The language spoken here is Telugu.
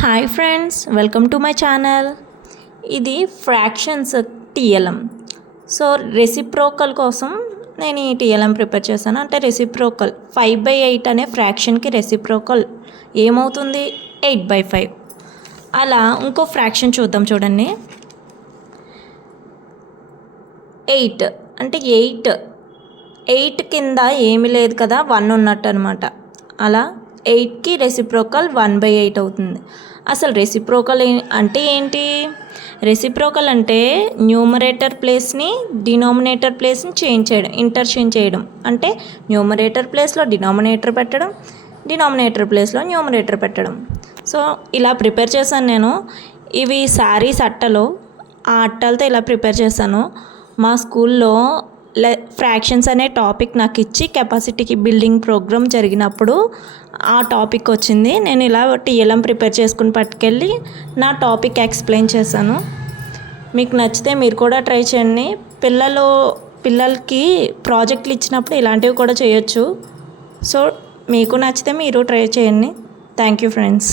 Hi friends, welcome to my channel. ఇది ఫ్రాక్షన్స్ టీఎల్ఎం. సో రెసిప్రోకల్ కోసం నేను ఈ టీఎల్ఎం ప్రిపేర్ చేశాను. అంటే రెసిప్రోకల్ 5/8 అనే ఫ్రాక్షన్కి రెసిప్రోకల్ ఏమవుతుంది? 8/5. అలా ఇంకో ఫ్రాక్షన్ చూద్దాం. చూడండి, 8 అంటే 8 కింద ఏమీ లేదు కదా, 1 ఉన్నట్టు అనమాట. అలా 8కి రెసిప్రోకల్ 1/8 అవుతుంది. అసలు రెసిప్రోకల్ అంటే ఏంటి? రెసిప్రోకల్ అంటే న్యూమరేటర్ ప్లేస్ని డినామినేటర్ ప్లేస్ని ఇంటర్చేంజ్ చేయడం. అంటే న్యూమరేటర్ ప్లేస్లో డినామినేటర్ పెట్టడం, డినామినేటర్ ప్లేస్లో న్యూమరేటర్ పెట్టడం. సో ఇలా ప్రిపేర్ చేశాను నేను. ఇవి శారీస్ అట్టలు, ఆ అట్టలతో ఇలా ప్రిపేర్ చేశాను. మా స్కూల్లో ఫ్రాక్షన్స్ అనే టాపిక్ నాకు ఇచ్చి కెపాసిటీకి బిల్డింగ్ ప్రోగ్రామ్ జరిగినప్పుడు ఆ టాపిక్ వచ్చింది. నేను ఇలా టీఎల్ఎం ప్రిపేర్ చేసుకుని పట్టుకెళ్ళి నా టాపిక్ ఎక్స్ప్లెయిన్ చేశాను. మీకు నచ్చితే మీరు కూడా ట్రై చేయండి. పిల్లలకి ప్రాజెక్టులు ఇచ్చినప్పుడు ఇలాంటివి కూడా చేయొచ్చు. సో మీకు నచ్చితే మీరు ట్రై చేయండి. Thank you friends.